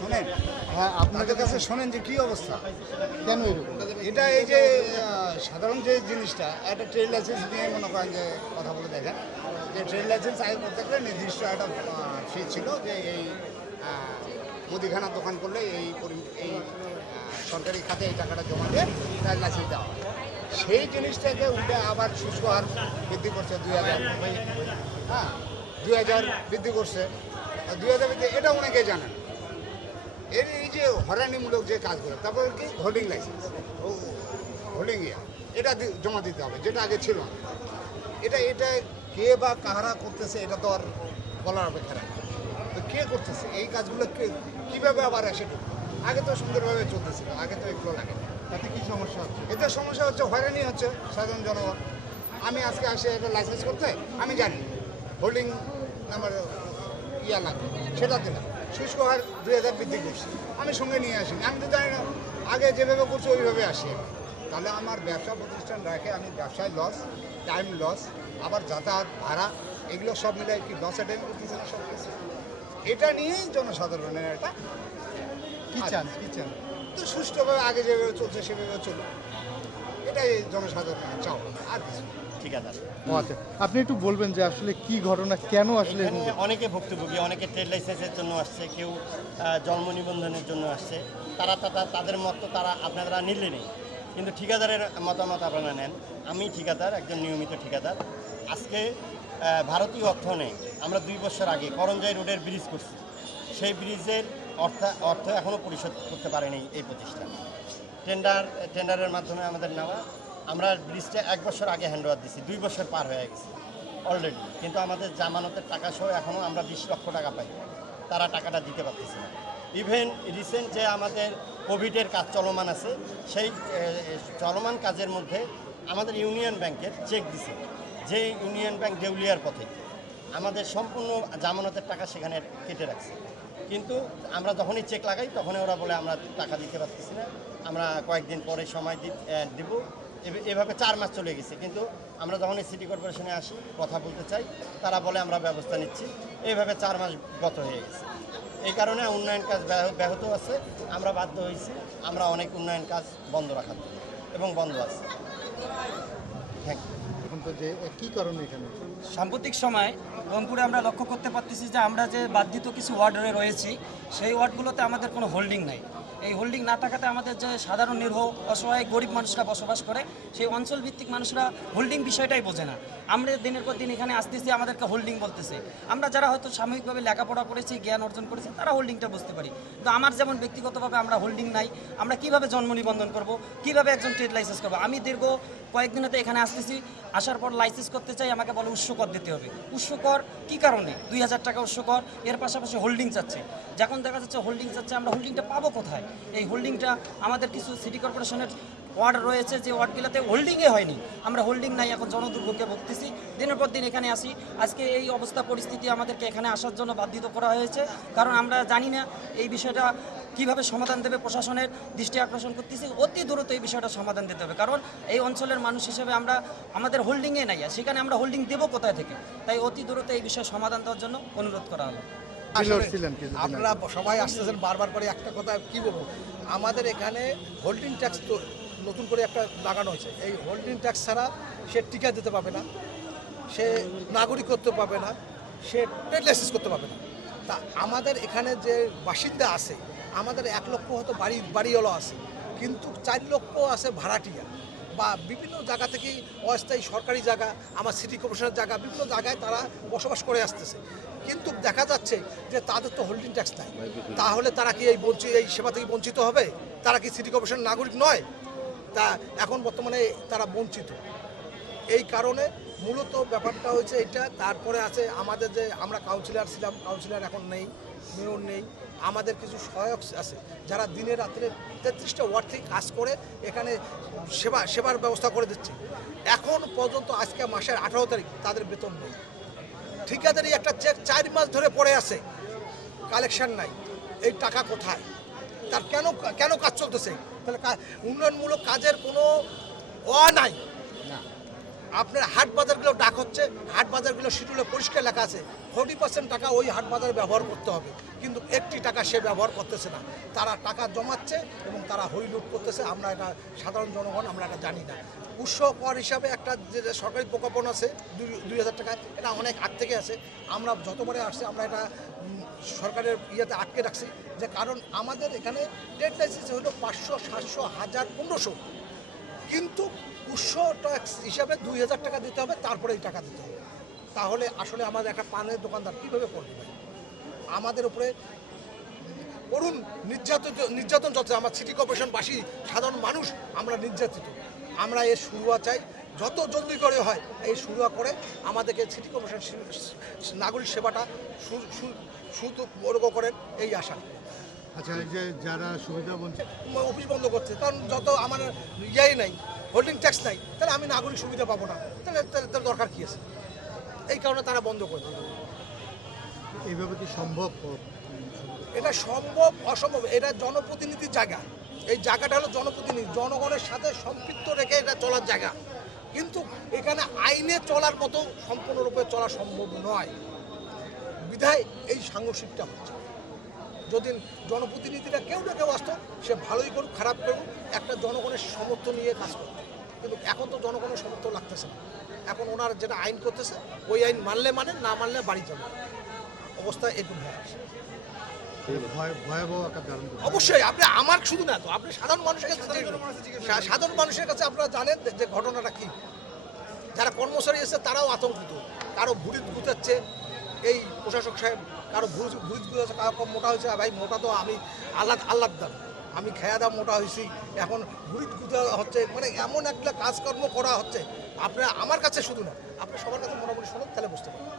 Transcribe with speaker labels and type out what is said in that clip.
Speaker 1: শোনেন
Speaker 2: হ্যাঁ আপনাদের
Speaker 1: কাছে শোনেন যে কি অবস্থা?
Speaker 2: কেন এরকম?
Speaker 1: এটা এই যে সাধারণ যে জিনিসটা একটা ট্রেড লাইসেন্স নিয়ে মনে করেন যে কথা বলে দেখেন যে ট্রেড লাইসেন্স আগে করতে গেলে নির্দিষ্ট একটা ফি ছিল যে এই আহ, মুদিখানার দোকান করলে এই এই সরকারি খাতে এই টাকাটা জমা দিয়ে ট্রেড লাইসেন্স দেওয়া হয়। সেই জিনিসটাকে উঠে আবার শুষ্ক হার বৃদ্ধি করছে দুই হাজার হ্যাঁ দুই হাজার বৃদ্ধি করছে। দুই হাজার বৃদ্ধি এটা অনেকেই জানেন। এর এই যে হরানিমূলক যে কাজগুলো তারপর কি? হোল্ডিং লাইসেন্স ও হোল্ডিং ইয়া এটা জমা দিতে হবে যেটা আগে ছিল। না এটা এটা কে বা কাহারা করতেছে এটা তো আর বলার অপেক্ষা রাখে তো কে করতেছে? এই কাজগুলো কে কীভাবে আবার এসে আগে তো সুন্দরভাবে চলতেছিল আগে তো এগুলো লাগে।
Speaker 2: তাতে কি সমস্যা হচ্ছে?
Speaker 1: এতে সমস্যা হচ্ছে হয়রানি হচ্ছে সাধারণ জনগণ। আমি আজকে আসে একটা লাইসেন্স করতে আমি জানি। হোল্ডিং নাম্বার ইয়া লাগবে সেটা দিলাম। শুষ্ক হার দুই হাজার বৃদ্ধি করছি। আমি সঙ্গে নিয়ে আসি। আমি তো জানি না আগে যেভাবে করছি ওইভাবে আসি। তাহলে আমার ব্যবসা প্রতিষ্ঠান রাখে আমি ব্যবসায় লস টাইম লস আবার যাতায়াত ভাড়া এগুলো সব মিলে কি লস অ্যাটেন্ড করতেছে না সব কিছু? এটা নিয়েই জনসাধারণের একটা
Speaker 2: কি চান কি চান?
Speaker 1: তো সুষ্ঠুভাবে আগে যেভাবে চলছে সেভাবে চলুক। এটাই জনসাধারণের চাওয়া আর কিছু
Speaker 3: ঠিক আছে
Speaker 2: আচ্ছা আপনি একটু বলবেন যে আসলে কি ঘটনা কেন আসলে
Speaker 3: অনেকে ভুক্তভোগী অনেকে ট্রেড লাইসেন্সের জন্য আসছে কেউ জন্ম নিবন্ধনের জন্য আসছে। তারা তারা তাদের মত তারা আপনারা নিলে নেই। কিন্তু ঠিকাদারের মতামত আপনারা নেন। আমি ঠিকাদার একজন নিয়মিত ঠিকাদার। আজকে ভারতীয় অর্থনে আমরা দুই বছর আগে করঞ্জাই রোডের ব্রিজ করছি। সেই ব্রিজের অর্থ অর্থ এখনও পরিশোধ করতে পারেনি এই প্রতিষ্ঠান। টেন্ডার টেন্ডারের মাধ্যমে আমাদের নেওয়া। আমরা ব্রিজটা এক বছর আগে হ্যান্ড ওভার দিছি, দুই বছর পার হয়ে গেছে অলরেডি কিন্তু আমাদের জামানতের টাকা সহ এখনও আমরা বিশ লক্ষ টাকা পাই। তারা টাকাটা দিতে পারতেছে না। ইভেন রিসেন্ট যে আমাদের কোভিডের কাজ চলমান আছে, সেই চলমান কাজের মধ্যে আমাদের ইউনিয়ন ব্যাংকের চেক দিছে। যে ইউনিয়ন ব্যাংক দেউলিয়ার পথে। আমাদের সম্পূর্ণ জামানতের টাকা সেখানে কেটে রাখছে। কিন্তু আমরা যখনই চেক লাগাই, তখনই ওরা বলে, আমরা টাকা দিতে পারতেছি না। আমরা কয়েকদিন পরে সময় দিব। এভাবে চার মাস চলে গেছে। কিন্তু আমরা যখনই সিটি কর্পোরেশনে আসি, কথা বলতে চাই, তারা বলে, আমরা ব্যবস্থা নিচ্ছি। এইভাবে চার মাস গত হয়ে গেছে। এই কারণে উন্নয়ন কাজ ব্যাহ- ব্যাহত আছে। আমরা বাধ্য হয়েছি, আমরা অনেক উন্নয়ন কাজ বন্ধ রাখার জন্য এবং বন্ধ আছে। থ্যাংক ইউ
Speaker 2: যে কি এখানে?
Speaker 4: সাম্প্রতিক সময় রংপুরে আমরা লক্ষ্য করতে পারতেছি যে আমরা যে বাধ্যিত কিছু ওয়ার্ডে রয়েছি, সেই ওয়ার্ডগুলোতে আমাদের কোনো হোল্ডিং নাই। এই হোল্ডিং না থাকাতে আমাদের যে সাধারণ নির্হ, অসহায়, গরিব মানুষরা বসবাস করে, সেই অঞ্চল ভিত্তিক মানুষরা হোল্ডিং বিষয়টাই বোঝে না। আমরা দিনের পর দিন এখানে আসতেছি, আমাদেরকে হোল্ডিং বলতেছে। আমরা যারা হয়তো সাময়িকভাবে লেখাপড়া করেছি, জ্ঞান অর্জন করেছি, তারা হোল্ডিংটা বুঝতে পারি। কিন্তু আমার যেমন ব্যক্তিগতভাবে আমরা হোল্ডিং নাই, আমরা কীভাবে জন্ম নিবন্ধন করব, কীভাবে একজন ট্রেড লাইসেন্স করব? আমি দীর্ঘ কয়েকদিনতে এখানে আসতেছি, আসার পর লাইসেন্স করতে চাই, আমাকে বলে উৎসকর দিতে হবে। উৎসকর কি কারণে? দুই হাজার টাকা উৎসকর, এর পাশাপাশি হোল্ডিং চাচ্ছে। যখন দেখা যাচ্ছে হোল্ডিং চাচ্ছে, আমরা হোল্ডিংটা পাবো কোথায়? এই হোল্ডিংটা আমাদের কিছু সিটি কর্পোরেশনের ওয়ার্ড রয়েছে, যে ওয়ার্ডগুলোতে হোল্ডিংয়ে হয়নি। আমরা হোল্ডিং নাই, এখন জনদুর্ভোগে ভুগতেছি। দিনের পর দিন এখানে আসি। আজকে এই অবস্থা, পরিস্থিতি আমাদেরকে এখানে আসার জন্য বাধ্য করা হয়েছে। কারণ আমরা জানি না এই বিষয়টা কীভাবে সমাধান দেবে প্রশাসনের দৃষ্টি আকর্ষণ করতেছি। অতি দ্রুত এই বিষয়টা সমাধান দিতে হবে। কারণ এই অঞ্চলের মানুষ হিসেবে আমরা, আমাদের হোল্ডিংয়ে নাই। সেখানে আমরা হোল্ডিং দেবো কোথায় থেকে? তাই অতি দ্রুত এই বিষয়ে সমাধান দেওয়ার জন্য অনুরোধ করা হলো।
Speaker 5: আপনারা সবাই আসতেছেন বারবার করে একটা কথা কি বলব? আমাদের এখানে হোল্ডিং ট্যাক্স তো নতুন করে একটা লাগানো হয়েছে। এই হোল্ডিং ট্যাক্স ছাড়া সে টিকা দিতে পাবে না সে নাগরিক করতে পারবে না সে ট্রেড লাইসেন্স করতে পারবে না। তা আমাদের এখানে যে বাসিন্দা আছে আমাদের এক লক্ষ হয়তো বাড়ি বাড়িওয়ালা আছে কিন্তু চার লক্ষ আছে ভাড়াটিয়া। বা বিভিন্ন জায়গা থেকেই অস্থায়ী সরকারি জায়গা, আমার সিটি কর্পোরেশনের জায়গা, বিভিন্ন জায়গায় তারা বসবাস করে আসতেছে। কিন্তু দেখা যাচ্ছে যে তাদের তো হোল্ডিং ট্যাক্স নাই। তাহলে তারা কি এই বঞ্চিত এই সেবা থেকে বঞ্চিত হবে? তারা কি সিটি কর্পোরেশনের নাগরিক নয়? তা এখন বর্তমানে তারা বঞ্চিত। এই কারণে মূলত ব্যাপারটা হয়েছে এটা। তারপরে আছে আমাদের যে আমরা কাউন্সিলার ছিলাম কাউন্সিলর এখন নেই মেয়র নেই। আমাদের কিছু সহায়ক আছে যারা দিনে রাত্রে তেত্রিশটা ওয়ার্ড থেকে কাজ করে এখানে সেবা, সেবার ব্যবস্থা করে দিচ্ছে। এখন পর্যন্ত আজকে মাসের আঠারো তারিখ, তাদের বেতন নেই। ঠিকাদারি একটা চেক চার মাস ধরে পড়ে আছে। কালেকশন নাই। এই টাকা কোথায়? তার কেন কেন কাজ চলতেছে? তাহলে উন্নয়নমূলক কাজের কোনো অ নাই। আপনার হাট বাজারগুলো ডাক হচ্ছে, হাট বাজারগুলো শিডিউলে পরিষ্কার লেখা আছে ফোর্টি পার্সেন্ট টাকা ওই হাট বাজারে ব্যবহার করতে হবে। কিন্তু একটি টাকা সে ব্যবহার করতেছে না। তারা টাকা জমাচ্ছে এবং তারা হইলুট করতেছে, আমরা এটা সাধারণ জনগণ, আমরা এটা জানি না। উৎস কর হিসাবে একটা যে সরকারি প্রজ্ঞাপন আছে, দুই হাজার টাকা, এটা অনেক আগ থেকে আছে। আমরা যতবারে আসছে, আমরা এটা সরকারের ইয়েতে আটকে রাখছি। যে কারণ আমাদের এখানে ট্রেড লাইসেন্স হলো পাঁচশো, সাতশো, হাজার, পনেরোশো কিন্তু উৎস ট্যাক্স হিসাবে দুই হাজার টাকা দিতে হবে, তারপরে এই টাকা দিতে হবে। তাহলে আসলে আমাদের একটা পানের দোকানদার কীভাবে করবে? আমাদের উপরে করুন নির্যাতন নির্যাতন চলছে। আমার সিটি কর্পোরেশনবাসী সাধারণ মানুষ, আমরা নির্যাতিত। আমরা এর শুরুয়া চাই। যত জলদি করে হয়, এই শুরুয়া করে আমাদেরকে সিটি কর্পোরেশন নাগরিক সেবাটা সুযোগ করেন, এই আশা।
Speaker 2: আচ্ছা এই যে যারা সুবিধা বঞ্চিত
Speaker 5: অফিস বন্ধ করছে। কারণ যত আমার ইয়েই নাই হোল্ডিং ট্যাক্স নাই তাহলে আমি নাগরিক সুবিধা পাবো না। তাহলে তাহলে দরকার কী আছে? এই কারণে তারা বন্ধ করে
Speaker 2: এইভাবে কি সম্ভব?
Speaker 5: এটা সম্ভব অসম্ভব এটা জনপ্রতিনিধির জায়গা। এই জায়গাটা হলো জনপ্রতিনিধি জনগণের সাথে সম্পৃক্ত রেখে এটা চলার জায়গা। কিন্তু এখানে আইনে চলার মতো সম্পূর্ণরূপে চলা সম্ভব নয়। বিধায় এই সাংঘর্ষিকটা হচ্ছে। যদি জনপ্রতিনিধিরা কেউ না কেউ আসতো সে ভালোই করুক খারাপ করুক একটা জনগণের সমর্থন নিয়ে কাজ করত। কিন্তু এখন তো জনগণের সমর্থন লাগতেছে না। এখন ওনার যেটা আইন করতেছে ওই আইন মানলে মানে না মানলে বাড়ি যাবে। অবস্থা আছে।
Speaker 2: ভয়
Speaker 5: অবশ্যই আপনি আমার শুধু না তো আপনি সাধারণ মানুষের কাছে সাধারণ মানুষের কাছে আপনারা জানেন যে- যে ঘটনাটা কি। যারা কর্মচারী এসে তারাও আতঙ্কিত। কারও ভুড়ি গুতাচ্ছে এই প্রশাসক সাহেব কারও ভুজ ভুজ হয়েছে কারও মোটা হয়েছে ভাই মোটা তো আমি আল্লাহ আল্লাহ দাম। আমি খেয়া দাম মোটা হয়েছি, এখন ঘুরিত গুঁজা হচ্ছে মানে এমন একটা কাজকর্ম করা হচ্ছে, আপনার আমার কাছে শুধু না আপনি সবার কাছে মোটামুটি শোনেন, তাহলে বুঝতে পারবেন।